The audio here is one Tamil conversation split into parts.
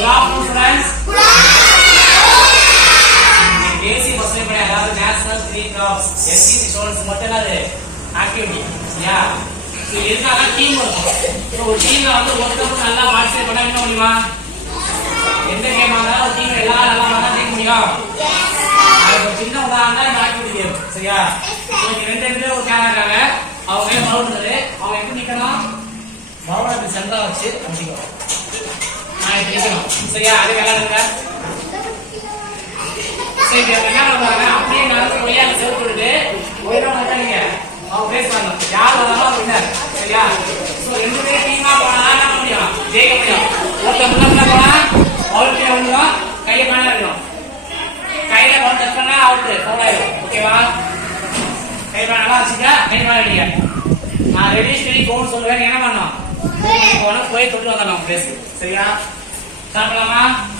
Good afternoon, friends. இன்னைக்கு தேசிய அதாவது நேஷனல் த்ரீ கிராப்ஸ் எஸ்சிசி ஸ்டூடெண்ட்ஸ் மட்டும் என்னது ஆக்டிவிட்டி சரியா? ஸோ எதுக்காக டீம் இருக்கும் ஒரு டீம்ல வந்து ஒருத்தருக்கு நல்லா பார்ட்டிசிபேட் பண்ண என்ன முடியுமா? எந்த கேம் இருந்தாலும் ஒரு டீம் எல்லாரும் நல்லா பண்ணா ஜெயிக்க முடியும். அதுக்கு சின்ன உதாரணம் இந்த ஆக்டிவிட்டி கேம் சரியா? ரெண்டு ரெண்டு ஒரு கேம் இருக்காங்க. அவங்க அவங்க எப்படி நிக்கணும்? மவுண்ட் சென்றா வச்சு அமைச்சிக்கணும் இப்படி நிக்கணும் சரியா அது விளையாடுங்க சரி என்ன பண்றாங்க அப்படியே நடந்து போய் அந்த செருப்பு விட்டு உயரம் மாட்டாங்க அவங்க பேஸ் பண்ணணும்? யார் வந்தாலும் winner. சரியா சோ ரெண்டு பேரும் டீமா போனா என்ன பண்ண முடியும் ஜெயிக்க முடியும் ஒருத்தர் முன்ன முன்ன போனா அவுட் கீழே விழுந்துரும் கையை மேல இருக்கணும் கையில பவுன் டச் பண்ணா அவுட் ஃபவுல் ஆயிடும் ஓகேவா கை மேல நல்லா வச்சுக்க கை மேல அடிங்க நான் ரெடி ஸ்டெடி போன் சொல்லுவேன் என்ன போகணும் போய் தொட்டு வந்துடணும். பேசு சரியா? Siapa lama?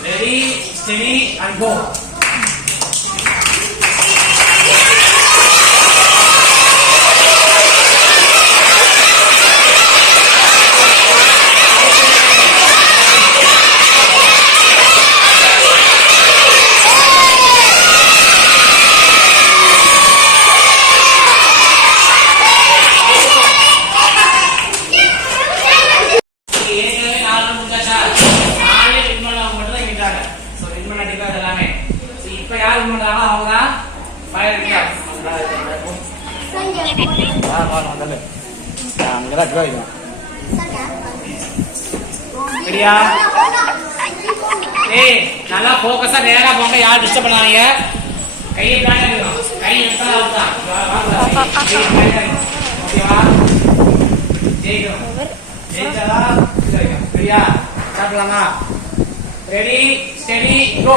Dari sini, Anggo. இப்போ அவங்க தான் அங்கதான் டிவா சரியா ஏய் நல்லா ஃபோக்கஸா நேரா போங்க யார் டிஸ்டர்ப் பண்ணாதீங்க கையை பிளான் இருக்கணும் கை எடுத்தா ஓகேவா சரியா சாப்பிடலாமா ரெடி ஸ்டெடி கோ